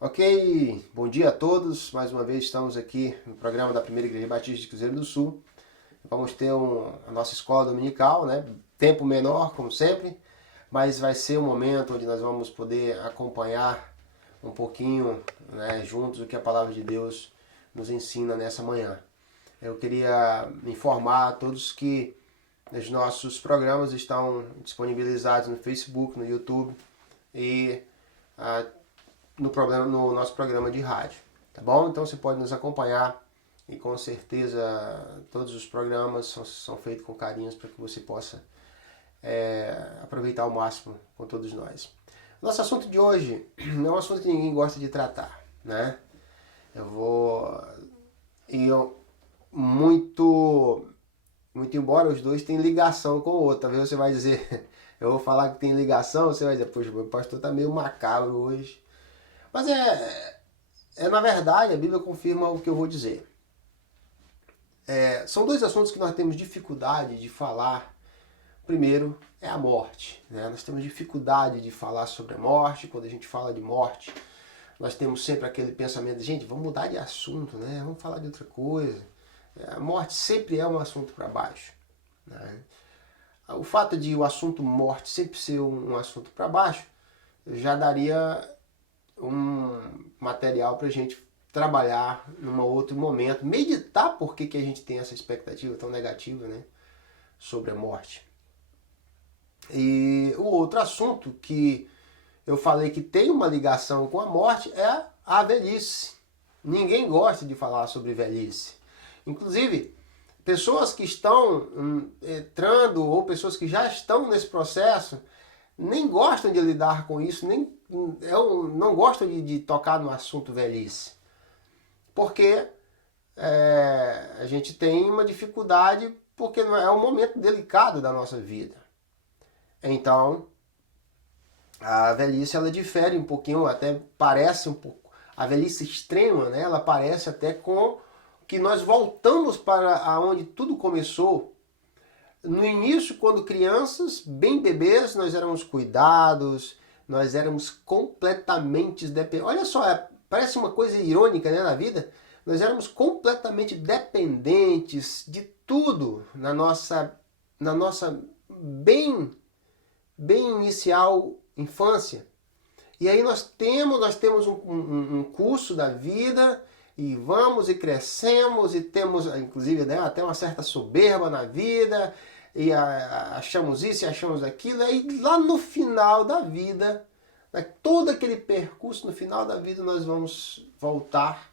Ok, bom dia a todos. Mais uma vez estamos aqui no programa da Primeira Igreja Batista de Cruzeiro do Sul. Vamos ter a nossa escola dominical, né? Tempo menor, como sempre, mas vai ser um momento onde nós vamos poder acompanhar um pouquinho, né, juntos o que a Palavra de Deus nos ensina nessa manhã. Eu queria informar a todos que os nossos programas estão disponibilizados no Facebook, no YouTube e no nosso programa de rádio, tá bom? Então você pode nos acompanhar e com certeza todos os programas são feitos com carinho para que você possa aproveitar ao máximo com todos nós. Nosso assunto de hoje não é um assunto que ninguém gosta de tratar, né? Muito embora os dois tenham ligação com o outro, talvez você vai dizer, eu vou falar que tem ligação, você vai dizer, poxa, o pastor tá meio macabro hoje. Mas na verdade, a Bíblia confirma o que eu vou dizer. São dois assuntos que nós temos dificuldade de falar. Primeiro é a morte, né? Nós temos dificuldade de falar sobre a morte. Quando a gente fala de morte, nós temos sempre aquele pensamento de, gente, vamos mudar de assunto, né? Vamos falar de outra coisa. A morte sempre é um assunto para baixo, né? O fato de o assunto morte sempre ser um assunto para baixo já daria um material para a gente trabalhar num outro momento, meditar por que a gente tem essa expectativa tão negativa, né, sobre a morte. E o outro assunto que eu falei que tem uma ligação com a morte é a velhice. Ninguém gosta de falar sobre velhice. Inclusive, pessoas que estão entrando ou pessoas que já estão nesse processo nem gostam de lidar com isso, não gostam de tocar no assunto velhice. Porque a gente tem uma dificuldade, porque é um momento delicado da nossa vida. Então, a velhice ela difere um pouquinho, até parece um pouco, a velhice extrema, né, ela parece até com que nós voltamos para onde tudo começou. No início, quando crianças, bem bebês, nós éramos cuidados, nós éramos completamente dependentes. Olha só, parece uma coisa irônica, né, na vida. Nós éramos completamente dependentes de tudo na nossa bem inicial infância. E aí nós temos um curso da vida e vamos e crescemos e temos, inclusive, né, até uma certa soberba na vida e achamos isso e achamos aquilo. E aí lá no final da vida, né, todo aquele percurso, no final da vida nós vamos voltar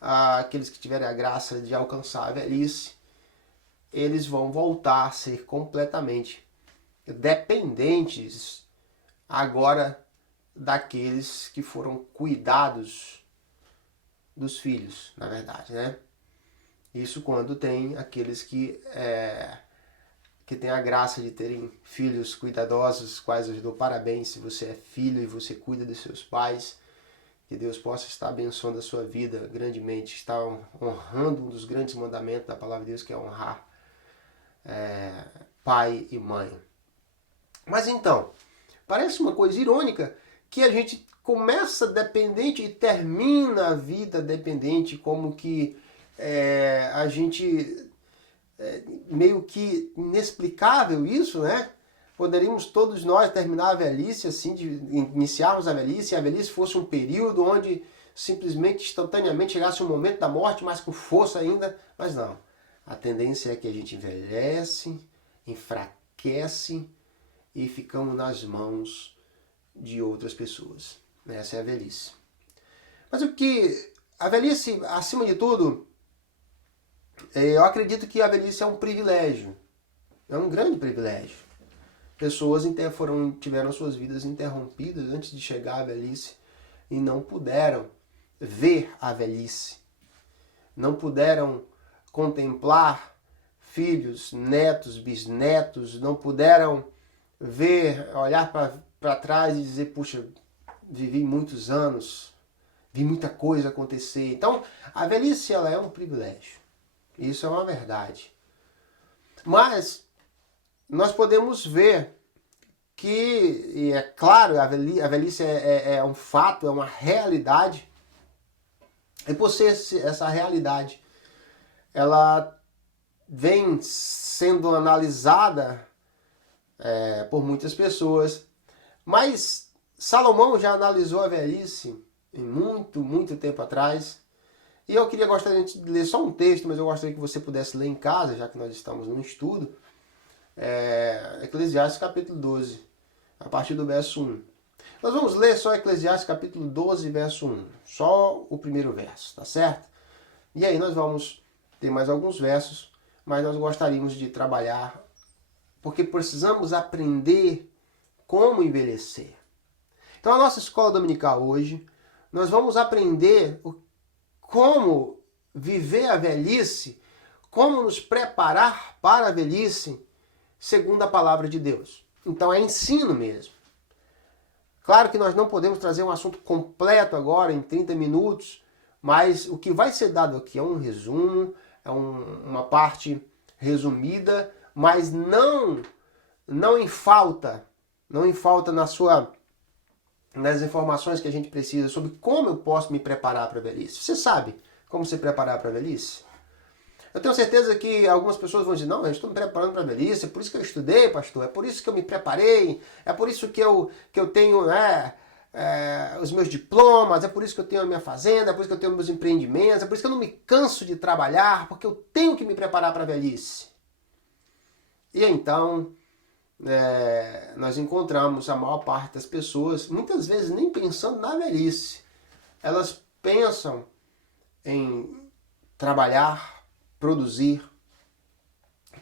àqueles que tiverem a graça de alcançar a velhice, eles vão voltar a ser completamente dependentes agora daqueles que foram cuidados dos filhos, na verdade, né? Isso quando tem aqueles que têm a graça de terem filhos cuidadosos, quais eu dou parabéns se você é filho e você cuida dos seus pais. Que Deus possa estar abençoando a sua vida grandemente, estar honrando um dos grandes mandamentos da palavra de Deus, que é honrar pai e mãe. Mas então, parece uma coisa irônica que a gente começa dependente e termina a vida dependente, como que a gente meio que inexplicável isso, né? Poderíamos todos nós terminar a velhice assim, de iniciarmos a velhice, e a velhice fosse um período onde simplesmente, instantaneamente chegasse o momento da morte, mas com força ainda, mas não. A tendência é que a gente envelhece, enfraquece e ficamos nas mãos de outras pessoas. Essa é a velhice. Mas o que a velhice, acima de tudo, eu acredito que a velhice é um privilégio. É um grande privilégio. Pessoas tiveram suas vidas interrompidas antes de chegar à velhice e não puderam ver a velhice. Não puderam contemplar filhos, netos, bisnetos, não puderam ver, olhar para trás e dizer, puxa, vivi muitos anos, vi muita coisa acontecer. Então, a velhice ela é um privilégio. Isso é uma verdade. Mas nós podemos ver que, e é claro, a velhice é um fato, é uma realidade. E por ser essa realidade, ela vem sendo analisada por muitas pessoas. Mas Salomão já analisou a velhice em muito tempo atrás. E eu gostaria de ler só um texto, mas eu gostaria que você pudesse ler em casa, já que nós estamos num estudo. Eclesiastes capítulo 12, a partir do verso 1. Nós vamos ler só Eclesiastes capítulo 12, verso 1. Só o primeiro verso, tá certo? E aí nós vamos ter mais alguns versos, mas nós gostaríamos de trabalhar, porque precisamos aprender como envelhecer. Então a nossa escola dominical hoje, nós vamos aprender como viver a velhice, como nos preparar para a velhice, segundo a palavra de Deus. Então é ensino mesmo. Claro que nós não podemos trazer um assunto completo agora, em 30 minutos, mas o que vai ser dado aqui é um resumo, é uma parte resumida, mas não em falta nas informações que a gente precisa sobre como eu posso me preparar para a velhice. Você sabe como se preparar para a velhice? Eu tenho certeza que algumas pessoas vão dizer, não, eu estou me preparando para a velhice, é por isso que eu estudei, pastor, é por isso que eu me preparei, é por isso que eu tenho os meus diplomas, é por isso que eu tenho a minha fazenda, é por isso que eu tenho meus empreendimentos, é por isso que eu não me canso de trabalhar, porque eu tenho que me preparar para a velhice. E então, nós encontramos a maior parte das pessoas, muitas vezes nem pensando na velhice. Elas pensam em trabalhar, produzir,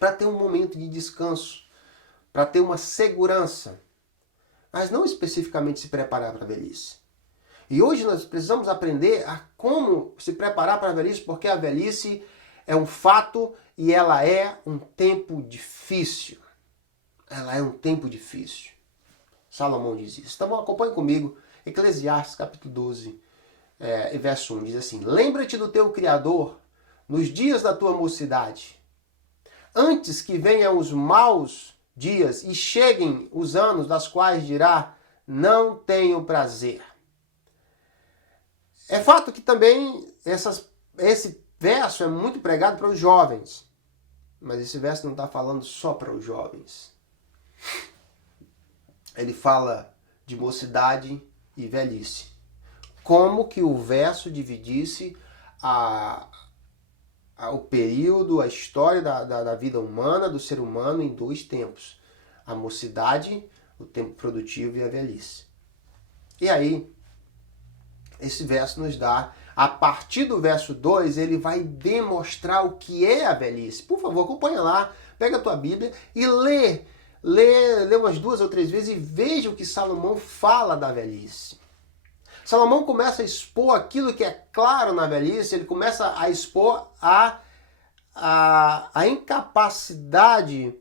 para ter um momento de descanso, para ter uma segurança, mas não especificamente se preparar para a velhice. E hoje nós precisamos aprender a como se preparar para a velhice, porque a velhice é um fato e ela é um tempo difícil. Ela é um tempo difícil. Salomão diz isso. Então acompanhe comigo, Eclesiastes capítulo 12, verso 1, diz assim: lembra-te do teu Criador nos dias da tua mocidade, antes que venham os maus dias e cheguem os anos das quais dirá, não tenho prazer. É fato que também esse verso é muito pregado para os jovens, mas esse verso não está falando só para os jovens. Ele fala de mocidade e velhice. Como que o verso dividisse o período, a história da vida humana, do ser humano, em dois tempos. A mocidade, o tempo produtivo e a velhice. E aí, esse verso nos dá, a partir do verso 2, ele vai demonstrar o que é a velhice. Por favor, acompanha lá, pega a tua Bíblia e lê umas 2 ou 3 vezes e veja o que Salomão fala da velhice. Salomão começa a expor aquilo que é claro na velhice, ele começa a expor a incapacidade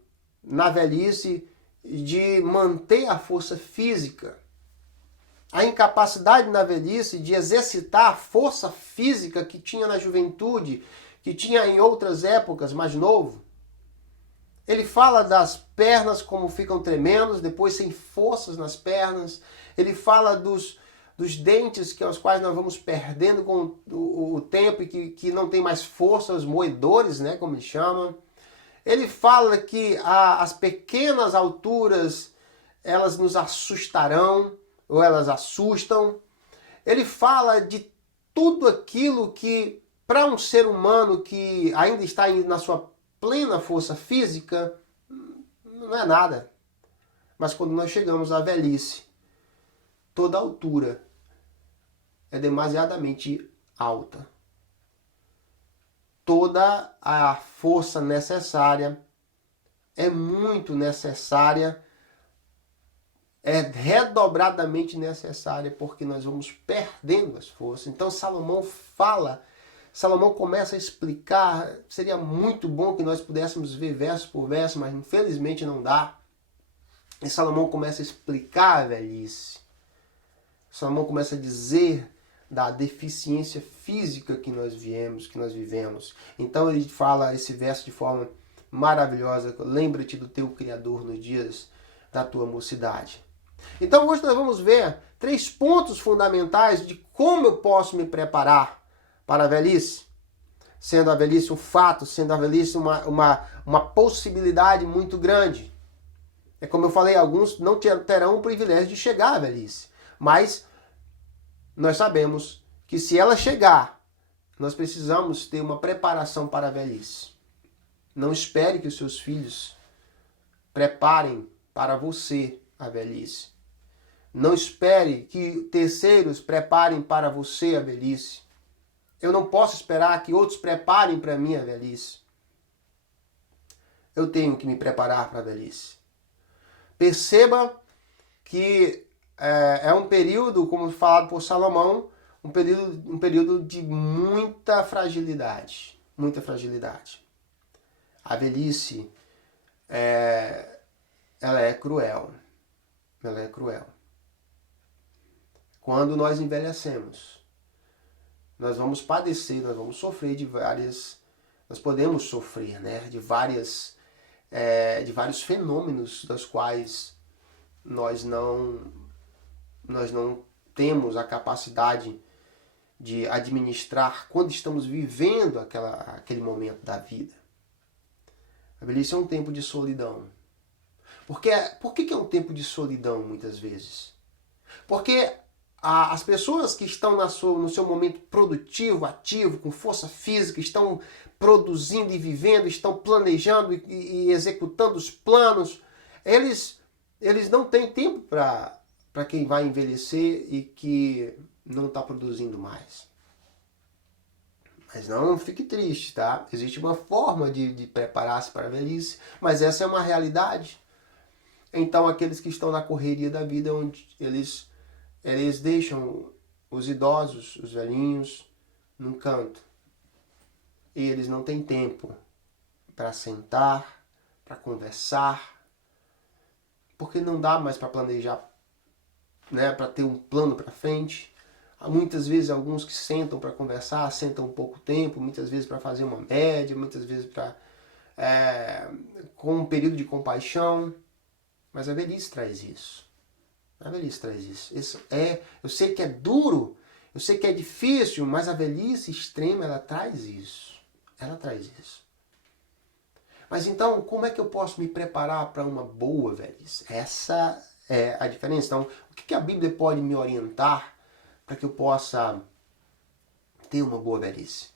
na velhice de manter a força física, a incapacidade na velhice de exercitar a força física que tinha na juventude, que tinha em outras épocas, mais novo. Ele fala das pernas como ficam tremendas, depois sem forças nas pernas. Ele fala dos dentes aos quais nós vamos perdendo com o tempo e que não tem mais força, os moedores, né, como ele chama. Ele fala que as pequenas alturas, elas nos assustarão, ou elas assustam. Ele fala de tudo aquilo que, para um ser humano que ainda está na sua plena força física, não é nada. Mas quando nós chegamos à velhice, toda altura é demasiadamente alta. Toda a força necessária é muito necessária, é redobradamente necessária, porque nós vamos perdendo as forças. Então Salomão começa a explicar, seria muito bom que nós pudéssemos ver verso por verso, mas infelizmente não dá. E Salomão começa a explicar a velhice. Salomão começa a dizer da deficiência física que nós vivemos. Então ele fala esse verso de forma maravilhosa: lembra-te do teu Criador nos dias da tua mocidade. Então hoje nós vamos ver 3 pontos fundamentais de como eu posso me preparar para a velhice. Sendo a velhice um fato, sendo a velhice uma possibilidade muito grande. É como eu falei, alguns não terão o privilégio de chegar à velhice. Mas nós sabemos que se ela chegar, nós precisamos ter uma preparação para a velhice. Não espere que os seus filhos preparem para você a velhice. Não espere que terceiros preparem para você a velhice. Eu não posso esperar que outros preparem para mim a velhice. Eu tenho que me preparar para a velhice. Perceba que é um período, como falado por Salomão, um período de muita fragilidade. Muita fragilidade. A velhice, ela é cruel. Ela é cruel. Quando nós envelhecemos, nós vamos padecer, nós vamos sofrer nós podemos sofrer, né, de vários fenômenos dos quais nós não temos a capacidade de administrar quando estamos vivendo aquele momento da vida. A velhice é um tempo de solidão. Por que é um tempo de solidão muitas vezes? Porque as pessoas que estão no seu momento produtivo, ativo, com força física, estão produzindo e vivendo, estão planejando e executando os planos, eles não têm tempo para quem vai envelhecer e que não está produzindo mais. Mas não fique triste, tá? Existe uma forma de preparar-se para a velhice, mas essa é uma realidade. Então aqueles que estão na correria da vida, onde eles deixam os idosos, os velhinhos, num canto. E eles não têm tempo para sentar, para conversar, porque não dá mais para planejar, né, para ter um plano para frente. Há muitas vezes alguns que sentam para conversar, sentam pouco tempo, muitas vezes para fazer uma média, muitas vezes com um período de compaixão. Mas a velhice traz isso. A velhice traz isso. Eu sei que é duro, eu sei que é difícil, mas a velhice extrema, ela traz isso. Ela traz isso. Mas então, como é que eu posso me preparar para uma boa velhice? Essa é a diferença. Então, o que a Bíblia pode me orientar para que eu possa ter uma boa velhice?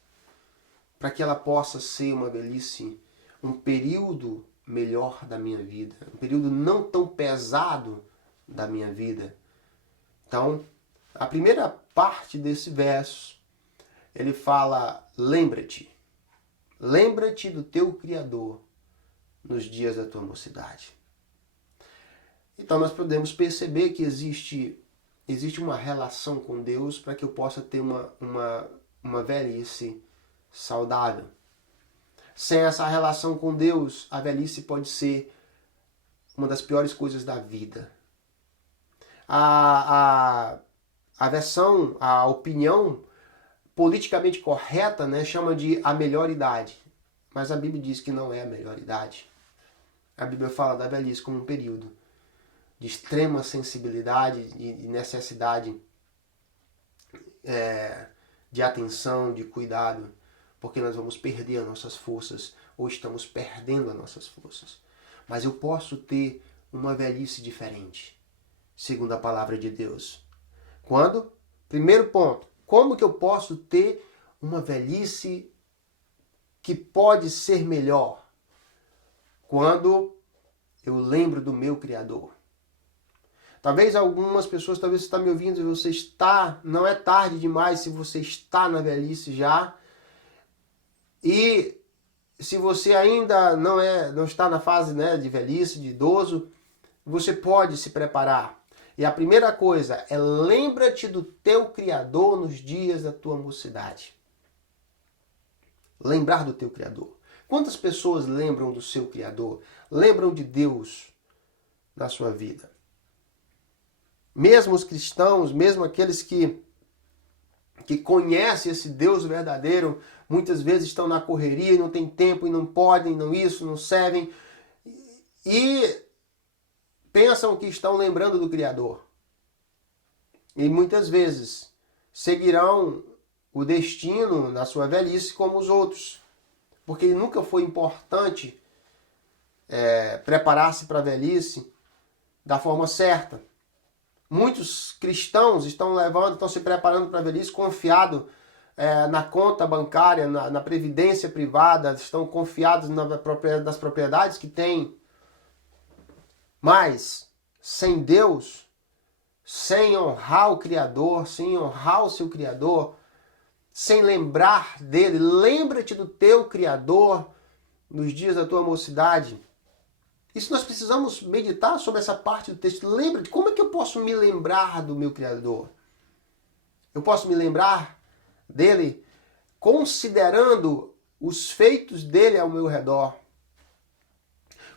Para que ela possa ser uma velhice, um período melhor da minha vida, um período não tão pesado da minha vida. Então, a primeira parte desse verso, ele fala: lembra-te do teu Criador nos dias da tua mocidade. Então nós podemos perceber que existe uma relação com Deus para que eu possa ter uma velhice saudável. Sem essa relação com Deus, a velhice pode ser uma das piores coisas da vida. A opinião politicamente correta, né, chama de a melhor idade. Mas a Bíblia diz que não é a melhor idade. A Bíblia fala da velhice como um período de extrema sensibilidade, de necessidade de atenção, de cuidado, porque nós vamos perder as nossas forças, ou estamos perdendo as nossas forças. Mas eu posso ter uma velhice diferente, segundo a palavra de Deus. Quando? Primeiro ponto, como que eu posso ter uma velhice que pode ser melhor? Quando eu lembro do meu Criador. Talvez algumas pessoas, talvez você está me ouvindo e não é tarde demais se você está na velhice já. E se você ainda não está na fase, né, de velhice, de idoso, você pode se preparar. E a primeira coisa é: lembra-te do teu Criador nos dias da tua mocidade. Lembrar do teu Criador. Quantas pessoas lembram do seu Criador? Lembram de Deus na sua vida? Mesmo os cristãos, mesmo aqueles que que conhece esse Deus verdadeiro, muitas vezes estão na correria e não tem tempo e não podem, não isso, não servem e pensam que estão lembrando do Criador. E muitas vezes seguirão o destino na sua velhice como os outros, porque nunca foi importante preparar-se para a velhice da forma certa. Muitos cristãos estão se preparando para a velhice confiado na conta bancária, na previdência privada, estão confiados nas propriedades que têm. Mas, sem Deus, sem honrar o Criador, sem honrar o seu Criador, sem lembrar dele, lembra-te do teu Criador nos dias da tua mocidade. Isso nós precisamos meditar sobre essa parte do texto. Lembra-te, como é que eu posso me lembrar do meu Criador? Eu posso me lembrar dele considerando os feitos dele ao meu redor.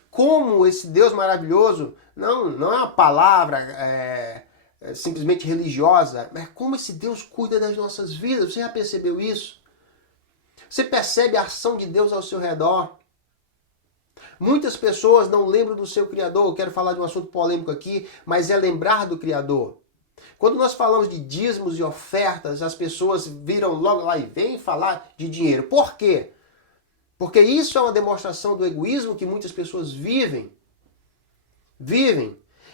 Como esse Deus maravilhoso, não é uma palavra simplesmente religiosa, mas como esse Deus cuida das nossas vidas. Você já percebeu isso? Você percebe a ação de Deus ao seu redor? Muitas pessoas não lembram do seu Criador. Eu quero falar de um assunto polêmico aqui, mas é lembrar do Criador. Quando nós falamos de dízimos e ofertas, as pessoas viram logo lá e vêm falar de dinheiro. Por quê? Porque isso é uma demonstração do egoísmo que muitas pessoas vivem.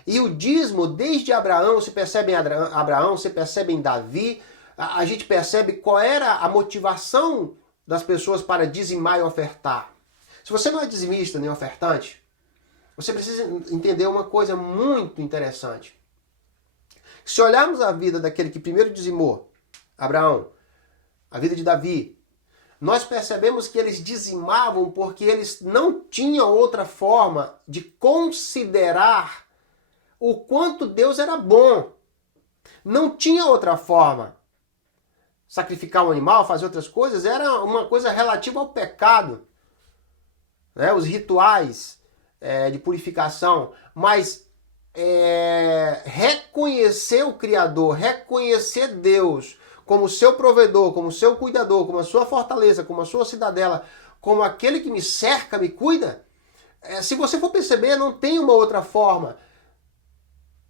E o dízimo, desde Abraão, se percebe em Abraão, se percebe em Davi, a gente percebe qual era a motivação das pessoas para dizimar e ofertar. Se você não é dizimista nem ofertante, você precisa entender uma coisa muito interessante. Se olharmos a vida daquele que primeiro dizimou, Abraão, a vida de Davi, nós percebemos que eles dizimavam porque eles não tinham outra forma de considerar o quanto Deus era bom. Não tinha outra forma. Sacrificar um animal, fazer outras coisas, era uma coisa relativa ao pecado. Os rituais de purificação. Mas reconhecer o Criador, reconhecer Deus como seu provedor, como seu cuidador, como a sua fortaleza, como a sua cidadela, como aquele que me cerca, me cuida, se você for perceber, não tem uma outra forma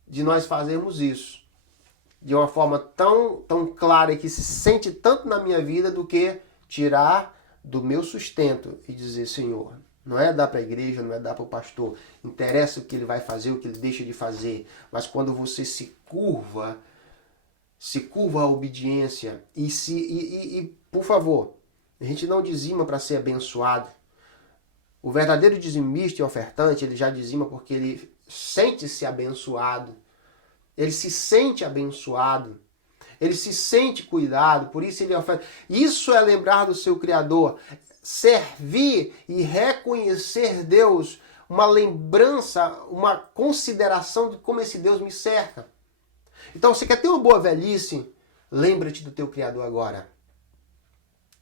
de nós fazermos isso de uma forma tão clara e que se sente tanto na minha vida do que tirar do meu sustento e dizer, Senhor, não é dar para a igreja, não é dar para o pastor, interessa o que ele vai fazer, o que ele deixa de fazer, mas quando você se curva à obediência e por favor, a gente não dizima para ser abençoado. O verdadeiro dizimista e ofertante, ele já dizima porque ele sente-se abençoado. Ele se sente abençoado. Ele se sente cuidado, por isso ele oferta. Isso é lembrar do seu Criador. Servir e reconhecer Deus, uma lembrança, uma consideração de como esse Deus me cerca. Então, você quer ter uma boa velhice? Lembra-te do teu Criador agora.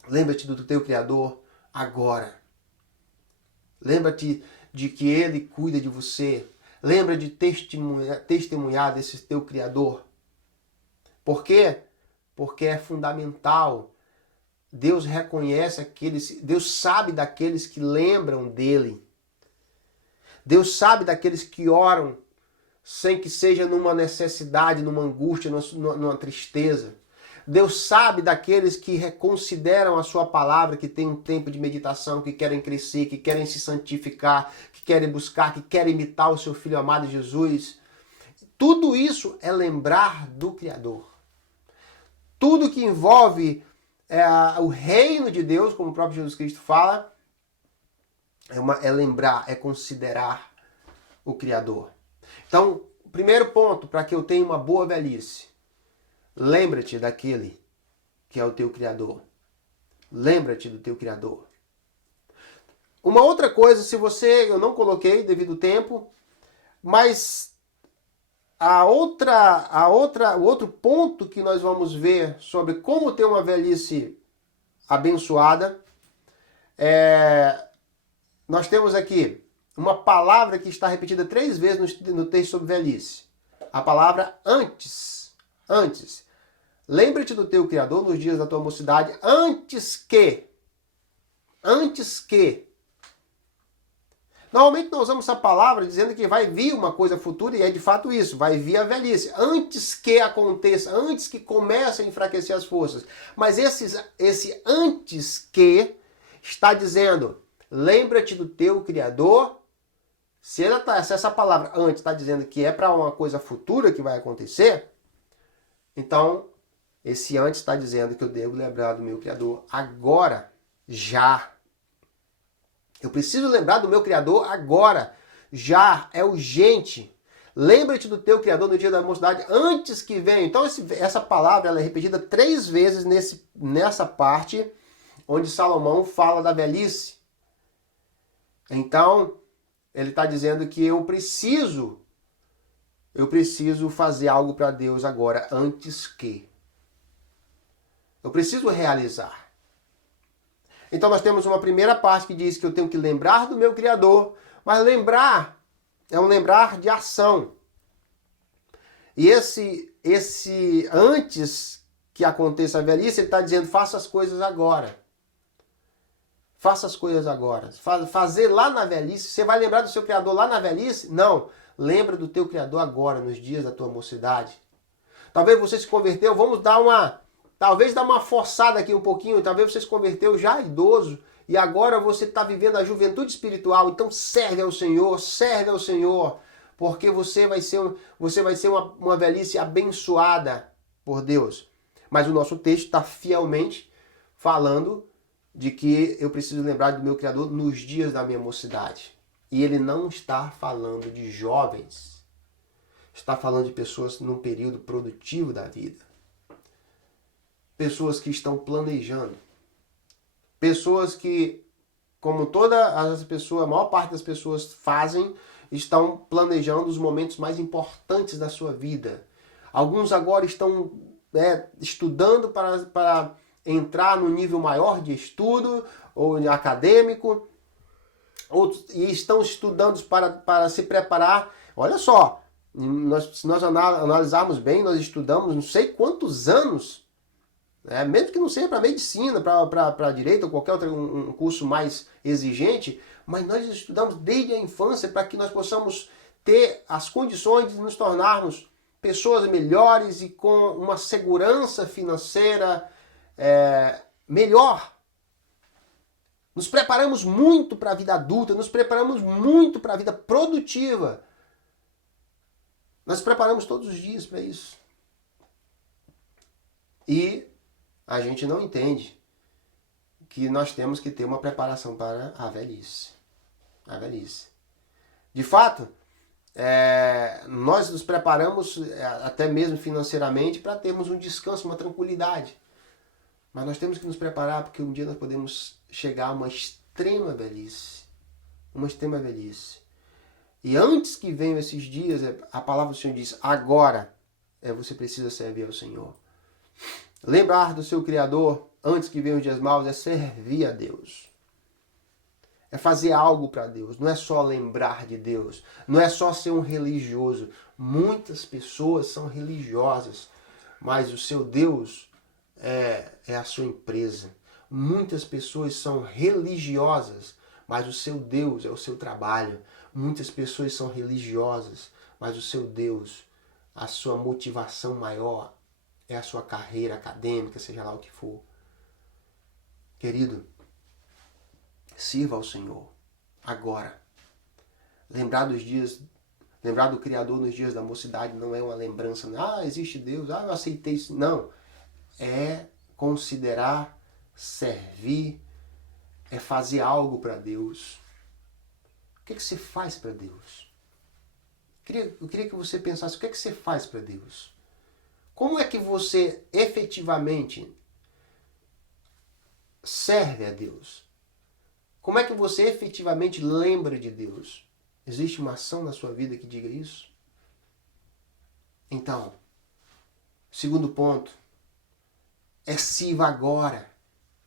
Lembra-te do teu Criador agora. Lembra-te de que Ele cuida de você. Lembra de testemunhar desse teu Criador. Por quê? Porque é fundamental. Deus reconhece aqueles, Deus sabe daqueles que lembram dele. Deus sabe daqueles que oram sem que seja numa necessidade, numa angústia, numa tristeza. Deus sabe daqueles que reconsideram a sua palavra, que tem um tempo de meditação, que querem crescer, que querem se santificar, que querem buscar, que querem imitar o seu Filho amado Jesus. Tudo isso é lembrar do Criador. Tudo que envolve o reino de Deus, como o próprio Jesus Cristo fala, é lembrar, é considerar o Criador. Então, primeiro ponto para que eu tenha uma boa velhice. Lembra-te daquele que é o teu Criador. Lembra-te do teu Criador. Uma outra coisa, eu não coloquei devido ao tempo, mas o outro ponto que nós vamos ver sobre como ter uma velhice abençoada, nós temos aqui uma palavra que está repetida 3 vezes no texto sobre velhice. A palavra antes. Antes. Lembra-te do teu Criador nos dias da tua mocidade, antes que. Normalmente nós usamos essa palavra dizendo que vai vir uma coisa futura, e é de fato isso, vai vir a velhice. Antes que aconteça, antes que comece a enfraquecer as forças. Mas esse antes que está dizendo, lembra-te do teu Criador. Se essa palavra antes está dizendo que é para uma coisa futura que vai acontecer, então esse antes está dizendo que eu devo lembrar do meu Criador agora, já. Eu preciso lembrar do meu Criador agora, já, é urgente. Lembra-te do teu Criador no dia da mocidade, antes que venha. Então essa palavra ela é repetida 3 vezes nessa parte onde Salomão fala da velhice. Então, ele está dizendo que eu preciso fazer algo para Deus agora, antes que. Eu preciso realizar. Então nós temos uma primeira parte que diz que eu tenho que lembrar do meu Criador, mas lembrar é um lembrar de ação. E esse antes que aconteça a velhice, ele está dizendo, faça as coisas agora. Faça as coisas agora. Fazer lá na velhice, você vai lembrar do seu Criador lá na velhice? Não. Lembra do teu Criador agora, nos dias da tua mocidade. Talvez você se converteu, vamos dar uma forçada aqui um pouquinho, talvez você se converteu já idoso e agora você está vivendo a juventude espiritual, então serve ao Senhor, porque você vai ser uma velhice abençoada por Deus. Mas o nosso texto está fielmente falando de que eu preciso lembrar do meu Criador nos dias da minha mocidade. E ele não está falando de jovens, está falando de pessoas num período produtivo da vida. Pessoas que estão planejando. Pessoas que, como a maior parte das pessoas fazem, estão planejando os momentos mais importantes da sua vida. Alguns agora estão estudando para entrar no nível maior de estudo ou acadêmico, outros e estão estudando para se preparar. Olha só, se nós analisarmos bem, nós estudamos não sei quantos anos, mesmo que não seja para medicina, para direito ou qualquer outro um curso mais exigente, mas nós estudamos desde a infância para que nós possamos ter as condições de nos tornarmos pessoas melhores e com uma segurança financeira melhor. Nos preparamos muito para a vida adulta, nos preparamos muito para a vida produtiva. Nós preparamos todos os dias para isso. E a gente não entende que nós temos que ter uma preparação para a velhice. A velhice. De fato, nós nos preparamos até mesmo financeiramente para termos um descanso, uma tranquilidade. Mas nós temos que nos preparar porque um dia nós podemos chegar a uma extrema velhice. Uma extrema velhice. E antes que venham esses dias, a palavra do Senhor diz, agora você precisa servir ao Senhor. Lembrar do seu Criador antes que venham os dias maus é servir a Deus. É fazer algo para Deus. Não é só lembrar de Deus. Não é só ser um religioso. Muitas pessoas são religiosas, mas o seu Deus é a sua empresa. Muitas pessoas são religiosas, mas o seu Deus é o seu trabalho. Muitas pessoas são religiosas, mas o seu Deus, a sua motivação maior é a sua carreira acadêmica, seja lá o que for. Querido, sirva ao Senhor agora. Lembrar do Criador nos dias da mocidade não é uma lembrança. Existe Deus, eu aceitei isso. Não. É considerar, servir, é fazer algo para Deus. O que você faz para Deus? Eu queria que você pensasse, o que você faz para Deus? Como é que você efetivamente serve a Deus? Como é que você efetivamente lembra de Deus? Existe uma ação na sua vida que diga isso? Então, segundo ponto, sirva agora,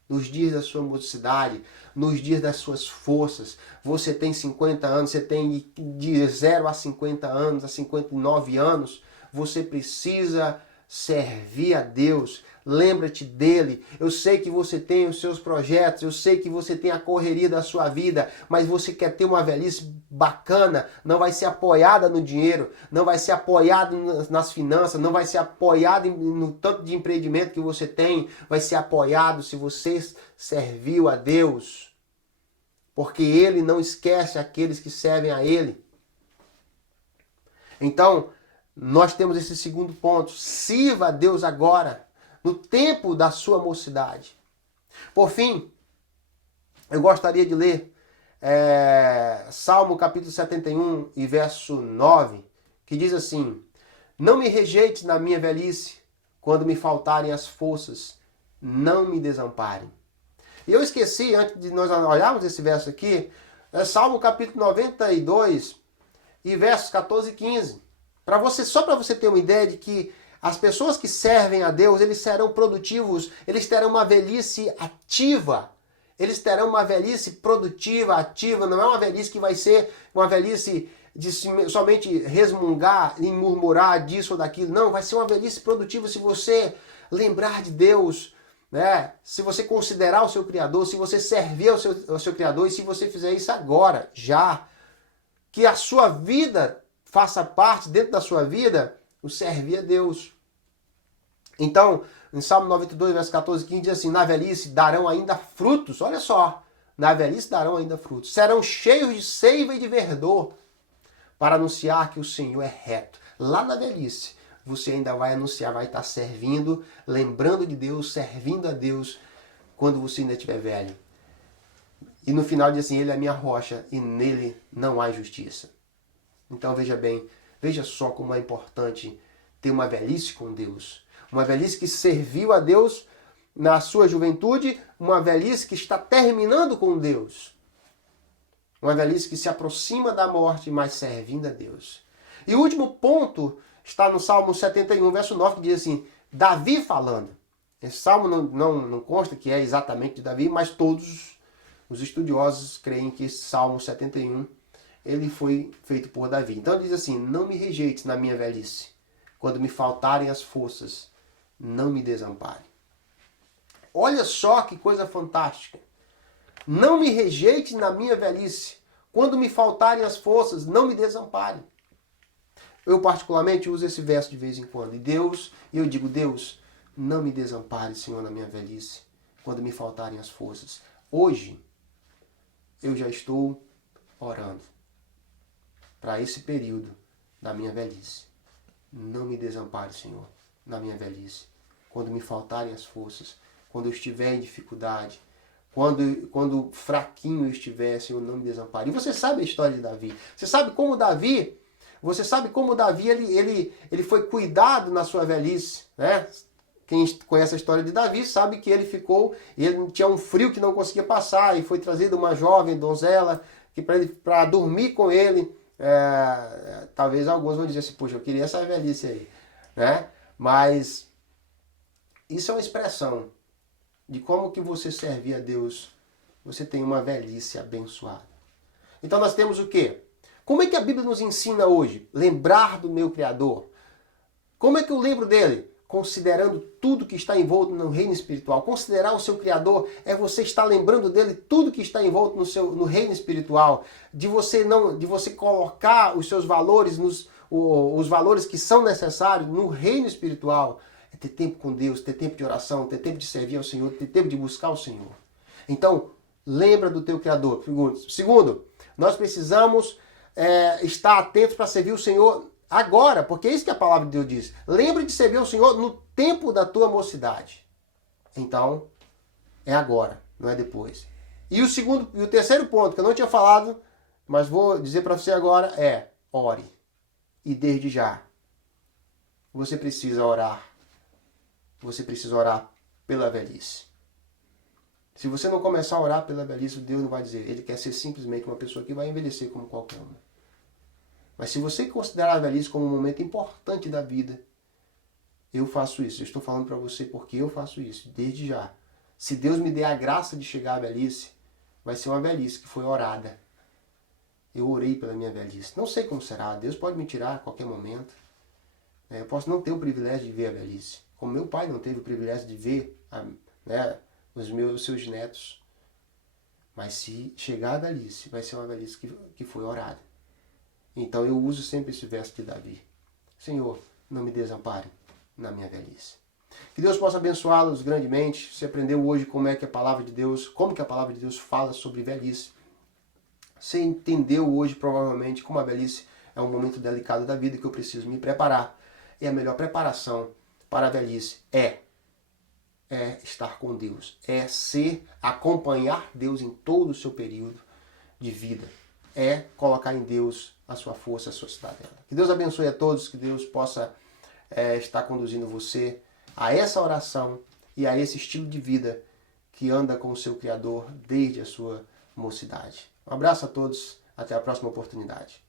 nos dias da sua mocidade, nos dias das suas forças. Você tem 50 anos, você tem de 0 a 50 anos, a 59 anos, você precisa servir a Deus. Lembra-te dele. Eu sei que você tem os seus projetos, eu sei que você tem a correria da sua vida, mas você quer ter uma velhice bacana, não vai ser apoiada no dinheiro, não vai ser apoiado nas finanças, não vai ser apoiado no tanto de empreendimento que você tem, vai ser apoiado se você serviu a Deus. Porque ele não esquece aqueles que servem a ele. Então, nós temos esse segundo ponto. Sirva a Deus agora, no tempo da sua mocidade. Por fim, eu gostaria de ler Salmo capítulo 71 e verso 9, que diz assim: Não me rejeites na minha velhice, quando me faltarem as forças, não me desamparem. E eu esqueci, antes de nós olharmos esse verso aqui, Salmo capítulo 92 e versos 14 e 15. Só para você ter uma ideia de que as pessoas que servem a Deus, eles serão produtivos, eles terão uma velhice ativa. Eles terão uma velhice produtiva, ativa, não é uma velhice que vai ser uma velhice de somente resmungar e murmurar disso ou daquilo. Não, vai ser uma velhice produtiva se você lembrar de Deus, né? Se você considerar o seu Criador, se você servir ao seu Criador e se você fizer isso agora, já. Que a sua vida faça parte, dentro da sua vida, o servir a Deus. Então, em Salmo 92, verso 14 e 15, diz assim: Na velhice darão ainda frutos. Olha só. Na velhice darão ainda frutos. Serão cheios de seiva e de verdor, para anunciar que o Senhor é reto. Lá na velhice, você ainda vai anunciar, vai estar servindo, lembrando de Deus, servindo a Deus, quando você ainda estiver velho. E no final diz assim: Ele é a minha rocha e nele não há justiça. Então veja bem, veja só como é importante ter uma velhice com Deus. Uma velhice que serviu a Deus na sua juventude, uma velhice que está terminando com Deus. Uma velhice que se aproxima da morte, mas servindo a Deus. E o último ponto está no Salmo 71, verso 9, que diz assim: Davi falando. Esse salmo não consta que é exatamente de Davi, mas todos os estudiosos creem que esse Salmo 71 ele foi feito por Davi. Então ele diz assim: Não me rejeites na minha velhice. Quando me faltarem as forças, não me desampare. Olha só que coisa fantástica. Não me rejeite na minha velhice. Quando me faltarem as forças, não me desampare. Eu particularmente uso esse verso de vez em quando. E eu digo: Deus, não me desampare, Senhor, na minha velhice. Quando me faltarem as forças. Hoje, eu já estou orando para esse período da minha velhice. Não me desampare, Senhor, na minha velhice. Quando me faltarem as forças, quando eu estiver em dificuldade, quando fraquinho eu estiver, Senhor, não me desampare. E você sabe a história de Davi. Você sabe como Davi ele foi cuidado na sua velhice, né? Quem conhece a história de Davi sabe que ele tinha um frio que não conseguia passar e foi trazido uma jovem donzela para dormir com ele. Talvez alguns vão dizer assim: poxa, eu queria essa velhice aí, né? Mas isso é uma expressão de como que você servir a Deus, você tem uma velhice abençoada. Então nós temos o quê? Como é que a Bíblia nos ensina hoje? Lembrar do meu Criador. Como é que eu lembro dele? Considerando tudo que está envolto no reino espiritual. Considerar o seu Criador é você estar lembrando dele tudo que está envolto no reino espiritual. De você colocar os seus valores, os valores que são necessários no reino espiritual. É ter tempo com Deus, ter tempo de oração, ter tempo de servir ao Senhor, ter tempo de buscar o Senhor. Então, lembra do teu Criador. Segundo, nós precisamos estar atentos para servir o Senhor agora, porque é isso que a palavra de Deus diz. Lembre de servir o Senhor no tempo da tua mocidade. Então, é agora, não é depois. E o terceiro ponto, que eu não tinha falado, mas vou dizer para você agora, é: ore. E desde já, você precisa orar. Você precisa orar pela velhice. Se você não começar a orar pela velhice, Deus não vai dizer. Ele quer ser simplesmente uma pessoa que vai envelhecer como qualquer uma. Mas se você considerar a velhice como um momento importante da vida, eu faço isso. Eu estou falando para você porque eu faço isso, desde já. Se Deus me der a graça de chegar à velhice, vai ser uma velhice que foi orada. Eu orei pela minha velhice. Não sei como será. Deus pode me tirar a qualquer momento. Eu posso não ter o privilégio de ver a velhice, como meu pai não teve o privilégio de ver os seus netos. Mas se chegar a velhice, vai ser uma velhice que foi orada. Então eu uso sempre esse verso de Davi. Senhor, não me desampare na minha velhice. Que Deus possa abençoá-los grandemente. Você aprendeu hoje como que a palavra de Deus fala sobre velhice. Você entendeu hoje provavelmente como a velhice é um momento delicado da vida que eu preciso me preparar. E a melhor preparação para a velhice é estar com Deus, acompanhar Deus em todo o seu período de vida, colocar em Deus a sua força, a sua cidadela. Que Deus abençoe a todos, que Deus possa estar conduzindo você a essa oração e a esse estilo de vida que anda com o seu Criador desde a sua mocidade. Um abraço a todos, até a próxima oportunidade.